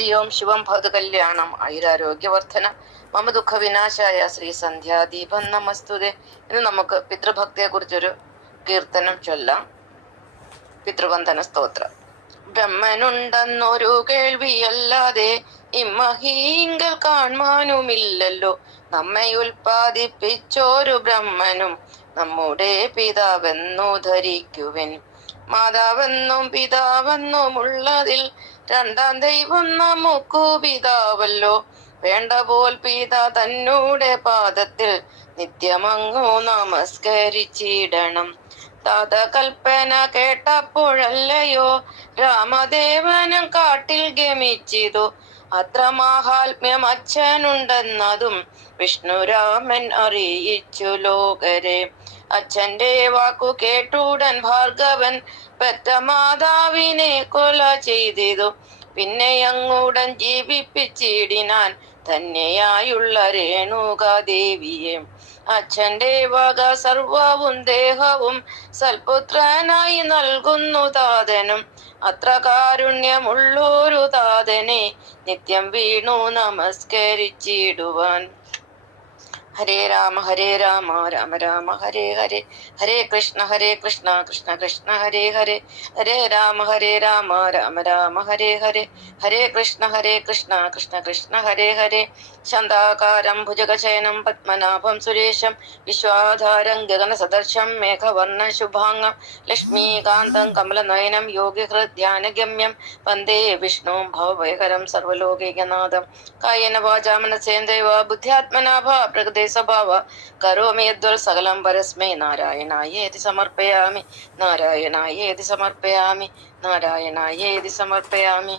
ഓം ശിവം ഭവതു കല്യാണം ആയുരാരോഗ്യവർദ്ധന മമ ദുഃഖ വിനാശായ ശ്രീ സന്ധ്യാദീപം നമസ്തുതേ. ഇന്ന് നമുക്ക് പിതൃഭക്തിയെ കുറിച്ചൊരു കീർത്തനം ചൊല്ലാം. പിതൃവന്ദന സ്തോത്രം. ബ്രഹ്മനുണ്ടെന്നൊരു കേൾവിയല്ലാതെ ഇമ്മഹീങ്കൽ കാൺമാനുമില്ലല്ലോ. നമ്മെ ഉൽപ്പാദിപ്പിച്ചോരു ബ്രഹ്മനും നമ്മുടെ പിതാവെന്നു ധരിക്കുവൻ. മാതാവെന്നും പിതാവെന്നുമുള്ളതിൽ രണ്ടാം ദൈവം നമുക്കു പിതാവല്ലോ. വേണ്ട പോൽ പിതാ തന്നൂടെ പാദത്തിൽ നിത്യമങ്ങു നമസ്കരിച്ചിടണം. താതകൽപ്പന കേട്ടപ്പോഴല്ലയോ രാമദേവനും കാട്ടിൽ ഗമിച്ചിതു. അത്ര മാഹാത്മ്യം അച്ഛനുണ്ടെന്നതും വിഷ്ണുരാമൻ അറിയിച്ചു ലോകരെ. അച്ഛന്റെ വാക്കു കേട്ടുടൻ ഭാർഗവൻ പെറ്റ മാതാവിനെ കൊല ചെയ്തിതു. പിന്നെ അങ്ങുടൻ ജീവിപ്പിച്ചിടിനാൻ ധന്യയായുള്ള രേണുകാദേവിയെ. അച്ഛന്റെ വക സർവവും ദേഹവും സൽപുത്രനായി നൽകുന്നു താതനും. അത്ര കാരുണ്യമുള്ളൊരു താതനെ നിത്യം വീണു നമസ്കരിച്ചിടുവാൻ. ഹരേ രാമ രാമ രാമ ഹരേ ഹരേ, ഹരേ കൃഷ്ണ കൃഷ്ണ കൃഷ്ണ ഹരേ ഹരേ, ഹരേ രാമ രാമ രാമ ഹരേ ഹരേ, ഹരേ കൃഷ്ണ കൃഷ്ണ കൃഷ്ണ ഹരേ ഹരേ. ശാന്താകാരം ഭുജഗശയനം പത്മനാഭം സുരേശം വിശ്വാധാരം ഗഗനസദർശം മേഘവർണ്ണ ശുഭാംഗം ലക്ഷ്മീകാന്തം കമലനയനം യോഗിഹൃദ്ധ്യാനഗമ്യം വന്ദേ വിഷ്ണു ഭവഭയകരം സർവലോകൈകനാഥം. കായേന വാചാ മനസേന്ദ്രിയ ബുദ്ധ്യാത്മനാ പ്രകൃതി സ്വഭാവ കരോമി യദ്വൽ സകലം പരസ്മൈ നാരായണായേതി സമർപ്പയാമി, നാരായണായേതി സമർപ്പയാമി, നാരായണായേതി സമർപ്പയാമി.